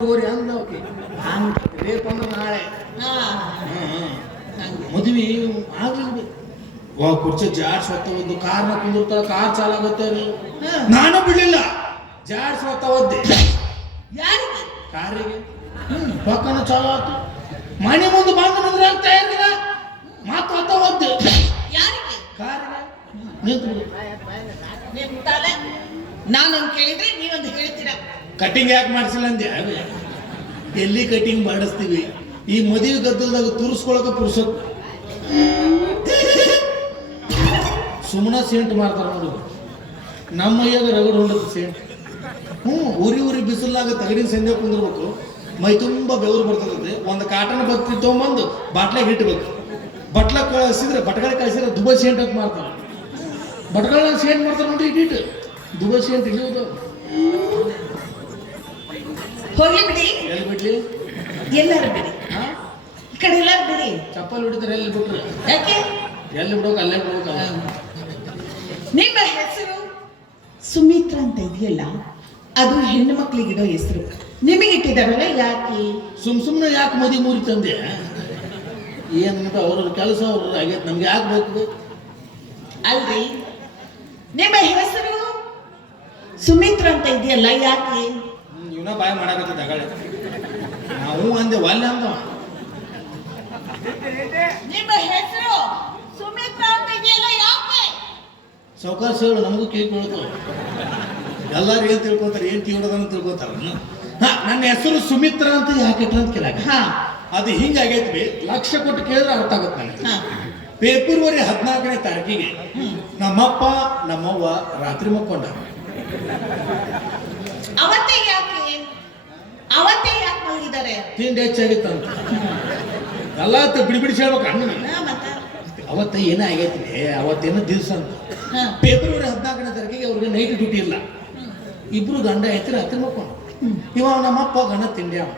ಹೋರಿ ಅಂದ ಓಕೆ ಹಂಗ್ ರೇಪ್ ಅಂದ್ರೆ ನಾಳೆ. ಹಂಗೆ ಮದುವೆ ಆಗ್ಲಿ ವಾ ಕುರ್ಚಿ ಜಾಡ್ಸ್ ಹೊತ್ತ ಒಂದು ಕಾರ್ನ ಕುಂದಿರ್ತಾವ ಕಾರ್ ಚಾಲಾಗುತ್ತೆ ಆಗುತ್ತೆ ಹಾ. ನಾನು ಬಿಡ್ಲಿಲ್ಲ. ಜಾಡ್ಸ್ ಹೊತ್ತ ಒದ್ದೆ. ಯಾರಿಗೆ? ಕಾರಿಗೆ. ಪಕ್ಕನ ಚಾಲು ಆಯ್ತು ಮನೆ ಮುಂದೆ ಬಂದು ನಿಂದ್ರೆ ಆಗ್ತಾ ಇರ್ಲಿಲ್ಲ ಮಾತು ಹೊತ್ತ ಒದ್ದೆ. ಯಾರಿಗೆ? ಕಾರಿಗೆ. ನಿಂತು ನಾನು ಕೇಳಿದ್ರೆ ಕಟಿಂಗ್ ಯಾಕೆ ಮಾಡಿಸಿಲ್ಲ ಅಂದೆ. ಎಲ್ಲಿ ಕಟಿಂಗ್ ಮಾಡಿಸ್ತೀವಿ? ಈ ಮದುವೆ ಗದ್ದಲದಾಗ ತುರ್ಸ್ಕೊಳಕ ಪುರುಷತ್ ಸುಮ್ಮನ ಸೇಂಟ್ ಮಾಡ್ತಾರ ನೋಡು. ನಮ್ಮ ಅಯ್ಯಾಗ ರಗಡ್ ಹೊಂಡದ ಸೇಂಟ್. ಹ್ಞೂ ಉರಿ ಉರಿ ಬಿಸಿಲಾಗ ತಗಡಿನ ಸಂದೆ ಕುಂದಿರ್ಬೇಕು. ಮೈ ತುಂಬ ಬೆವರು ಬರ್ತದೆ. ಒಂದು ಕಾಟನ್ ಬತ್ತಿ ತೊಗೊಂಬಂದು ಬಾಟ್ಲಾಗ ಇಟ್ಬೇಕು ಬಟ್ಲ ಕಳಿಸಿದ್ರೆ ಬಟ್ಗಳ ಕಳಿಸಿದ್ರೆ ದುಬೈ ಸೇಂಟ್ ಅಂತ ಮಾಡ್ತಾರೆ. ಬಟ್ಗಳ ಸೇಂಟ್ ಮಾಡ್ತಾರೆ ನೋಡಿ ಇಟ್ಟಿಟ್ಟು ದುಬೈ ಸೇಂಟ್ ಇಳಿಯೋದು ಹೋಗ್ಲಿ ಬಿಡಿ. ಎಲ್ಲಿ ಬಿಡ್ಲಿ? ಎಲ್ಲಾರು ಬಿಡಿ. ಈ ಕಡೆ ಎಲ್ಲಾರು ಬಿಡಿ. ಚಪ್ಪಲ್ ಬಿಡಿದ್ರೆ ಎಲ್ಲಿ ಬಿಟ್ರು? ಯಾಕೆ? ಎಲ್ಲಿ ಬಿಡೋಕೆ ಅಲ್ಲೇ ಬಿಡ್ಬೇಕಲ್ಲ ನಿಮ್ಮ ಹೆಸರು ಸುಮಿತ್ರ ಅಂತ ಇದೆಯಲ್ಲ ಅದು ಹೆಣ್ಣು ಮಕ್ಕಳಿಗಿಡೋ ಹೆಸರು. ನಿಮಗೆ ಇಟ್ಟಿದಾರಲ್ಲ ಯಾಕೆ? ಸುಮ್ ಸುಮ್ಮನೆ ಯಾಕೆ ಮದಿ ಮೂರಿ ತಂದೆ? ಏನಂತ ಅವ್ರವ್ರ ಕೆಲಸ ಅವ್ರ ಆಗೈತೆ ನಮ್ಗೆ ಯಾಕೆ ಬೇಕು? ಅಲ್ರಿ. ನಿಮ್ಮ ಹೆಸರು ಸುಮಿತ್ರ ಅಂತ ಇದೆಯಲ್ಲ ಯಾಕೆ? ಇವನ ಬಾಯ್ ಮಾಡಾಕತ್ತ ತಗೊಳ್ಳಿ. ನಾವು ಅಂದೆ ಒಲ್ಲ ಅಂದವ ನಿಮ್ಮ ಹೆಸರು ಸುಮಿತ್ರ ಅಂತ ಇದೆಯಲ್ಲ ಯಾಕೆ? ಸಾವುಕಾರ ಹೇಳು ನಮಗೂ ಕೇಕ್ ಎಲ್ಲರೂ ಎಲ್ಲಾರು ಏನ್ ತಿಳ್ಕೊತಾರೆ ಏನ್ ಕಿವಿಡದನ್ನ ತಿಳ್ಕೊತಾರ. ಹಾ ನನ್ನ ಹೆಸರು ಸುಮಿತ್ರ ಅಂತ ಯಾಕೆ ಇಟ್ರ ಅಂತ ಕೇಳಾಗ ಹಾ. ಅದು ಹಿಂಗಾಗೈತಿ ಲಕ್ಷ ಕೊಟ್ಟು ಕೇಳಿದ್ರೆ ಅರ್ಥ ಆಗುತ್ತೆ ನನಗೆ. ಫೆಬ್ರವರಿ ಹದಿನಾಲ್ಕನೇ ತಾರೀಕಿಗೆ ನಮ್ಮಪ್ಪ ನಮ್ಮವ್ವ ರಾತ್ರಿ ಮಕ್ಕೊಂಡ ಅವತ್ತೇ ಯಾಕೆ? ಅವತ್ತೇ ಯಾಕೆ ಮಲಗಿದ್ದಾರೆ ತಿಂಡಿ ಹೆಚ್ಚಾಗಿತ್ತಂತ ಎಲ್ಲ ಬಿಡಿ ಬಿಡಿಸಿ ಹೇಳ್ಬೇಕು ಅಣ್ಣ ಅವತ್ತ ಏನೇ ಆಗೈತಿ ಅವತ್ತೇನೋ ದಿವಸ ಅಂತ. ಫೆಬ್ರವರಿ ಹದಿನಾಲ್ಕನೇ ತಾರೀಕಿಗೆ ಅವ್ರಿಗೆ ನೈಟ್ ಡ್ಯೂಟಿ ಇಲ್ಲ. ಇಬ್ರು ಗಂಡ ಐತಿ ರಾತ್ರಿ ಮಕ್ಕೊಂಡು. ಇವಾಗ ನಮ್ಮ ನಮ್ಮಪ್ಪ ಗಂಡ ತಿಂಡಿ ಅವ.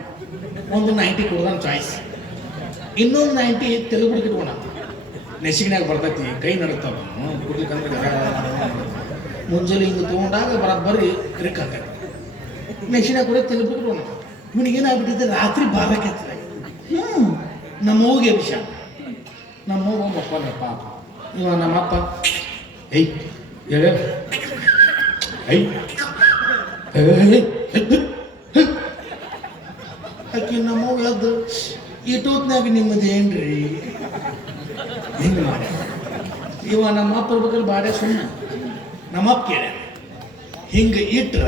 ಒಂದು ನೈಂಟಿ ಕೊಡ್ದಾನ ಚಾಯ್ಸ್ ಇನ್ನೊಂದು ನೈಂಟಿ ತೆಲುಗು ಇಟ್ಕೊಂಡ ನೆಸಿಗಿನಾಗ ಬರ್ತೈತಿ ಕೈ ನಡುತ್ತಾವ ಕುಡ್ಲಿಕ್ಕಂದ್ರೆ ಮುಂಜಾನೆ ಹಿಂಗೆ ತೊಗೊಂಡಾಗ ಬರೋಬ್ಬರಿ ಕ್ರಿಕ್ ಹಾಕೈತಿ ನೆಸಿನಾಗ ಕೂಡ ತೆಲುಗು ಇಟ್ಕೊಂಡ ಇವನಿಗೆ ಏನಾಗ್ಬಿಟ್ಟಿದೆ ರಾತ್ರಿ ಬಾಲಕ್ಕೆ ಹ್ಮ್ ನಮ್ಮ ಅವ್ಗೆ ವಿಷ ನಮ್ಮ ಅವ್ವ ಮಕ್ಕೊಂಡ ಪಾಪ. ಇವ ನಮ್ಮಪ್ಪ. ಐ ಹೇಳ ಐ ನಮ್ಮ ನಮ್ಮವ್ವ ಎದ್ದು ನಿಮ್ಮದು ಏನ್ರಿ? ಹಿಂಗೆ ಮಾಡಿ. ಇವ ನಮ್ಮಪ್ಪ ಬಗ್ಗೆ ಬಾಡೆ ಸುಮ್ಮನೆ ನಮ್ಮಪ್ಪ ಕೇಳ ಹಿಂಗೆ ಇಟ್ರ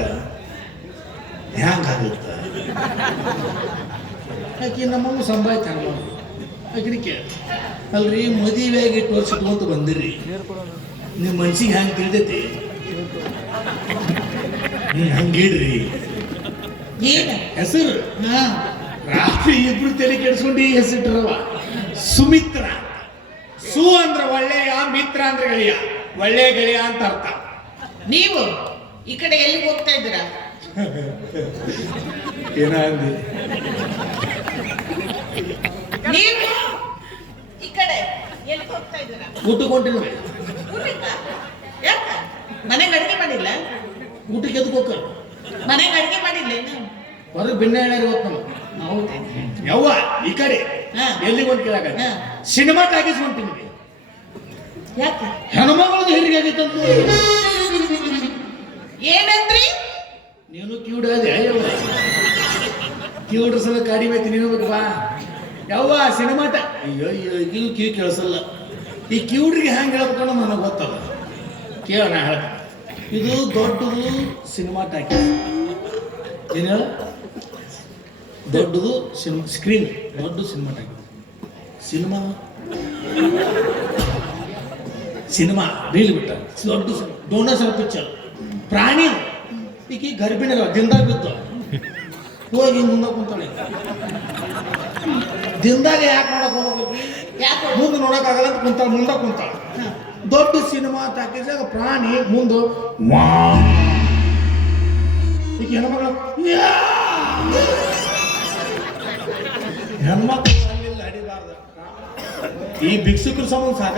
ಹ್ಯಾಂಗಾಗುತ್ತ ಆಗುತ್ತೆ ಆಕೆ ಸಂಭಾಯ್ತಾನ ಆಕಿನ ಆಕೆ ಅಲ್ರಿ ಮದುವೆಯಾಗಿ ಇಟ್ಟು ವರ್ಷ ಇಟ್ಕೊಂತ ಬಂದಿರಿ ನಿಮ್ಮ ಮನ್ಸಿಗೆ ಹ್ಯಾಂಗೆ ತಿಳಿದೈತಿ ಹಂಗಿಡ್ರಿ ಏನ? ಹೆಸರು? ಹಾ. ರಾತ್ರಿ ಇಬ್ರು ತಲೆ ಕೆಡಿಸ್ಕೊಂಡು ಹೆಸರಿಟ್ರವ. ಸುಮಿತ್ರ. ಸು ಅಂದ್ರ ಒಳ್ಳೆಯ ಮಿತ್ರ ಅಂದ್ರೆ ಗೆಳೆಯ. ಒಳ್ಳೆಯ ಗೆಳೆಯ ಅಂತ ಅರ್ಥ. ನೀವು ಈ ಕಡೆ ಎಲ್ಲಿಗೆ ಹೋಗ್ತಾ ಇದ್ದೀರಾ? ನೀವು ಹೊಂಟಿಲ್ವೇ ಊಟಕ್ಕ ಯಾಕ? ಮನೆಗೆ ಅಡಿಗೆ ಮಾಡಿಲ್ಲ? ಊಟಕ್ಕೆ ಎದಕ್ಕೆ ಹೋಗ್ತಾರ? ಮನೆಗೆ ಅಡಿಗೆ ಮಾಡಿಲ್ಲ ಹೊರಗೆ ಬೆಣ್ಣೆ ಎಣ್ಣೆ ಇವತ್ತು ನಮ್ಮ ಯವ್ವ ಈ ಕಡೆ ಹಾ. ಎಲ್ಲಿ ಹೊಂಟ್ ಕೇಳಾಕ ಹಾ. ಸಿನಿಮಾ ಟಾಕೀಸ್ ಹೊಂಟಿನಿ. ಯಾಕೆ? ಹೆಣ್ಮಗಳದ್ದು ಹೆರಿಗೆ ಆಗೈತಂತ. ಏನಂದ್ರಿ? ಅದೇ ಯವ್ವ ಕ್ಯೂಡ್ ಸಲ ಕಡಿಮೆ ಐತಿ ನೀನು ಬಾ. ಯವ್ವ, ಸಿನಿಮಾ ಟ ಅಯ್ಯೋ ಅಯ್ಯೋ ಇದು ಕಿವಿ ಕೇಳಿಸಲ್ಲ. ಈ ಕ್ಯೂಡ್ರಿಗೆ ಹ್ಯಾಂಗೆ ಹೇಳ್ಬೇಕು ನನಗೆ ಗೊತ್ತದ ಕೇಳ, ನಾ ಹೇಳ್ತೀನಿ. ಇದು ದೊಡ್ಡದು ಸಿನಿಮಾ ಟಾಕೀಸ್. ಏನು ಹೇಳ? ದೊಡ್ಡದು ಸಿನಿಮಾ, ಸ್ಕ್ರೀನ್, ದೊಡ್ಡ cinema talkies. Cinema? Cinema, reel ಬಿಟ್ಟ. ದೊಡ್ಡ ಡೋನಸರ ಪಿಕ್ಚರ್ ಪ್ರಾಣಿ ಈಕಿ ಗರ್ಭಿಣಿ ಅಲ್ಲ ದಿನದಾಗ ಬಿತ್ತು ಹೋಗಿ ಮುಂದೆ ಕುಂತಾಳೆ. ದಿನದಾಗ ಯಾಕೆ ನೋಡಕ್ ಹೋಗ್ಬೇಕು? ಯಾಕೆ ಮುಂದೆ ನೋಡಕ್ಕಾಗಲ್ಲ ಅಂತ ಕುಂತಾಳ, ಮುಂದೆ ಕುಂತಾಳ. ದೊಡ್ಡ ಸಿನಿಮಾ ಟಾಕೀಸಾಗ ಪ್ರಾಣಿ ಮುಂದೆ ಈಗ ಹೆಣ್ಮಕ್ಳು! ಹೆಣ್ಮಕ್ಳು ಅಲ್ಲಿಲ್ಲ ಅಡಿಬಾರ್ದು ಈ ಭಿಕ್ಷುಕರು ಸಂಬಂಧ ಸಾಕ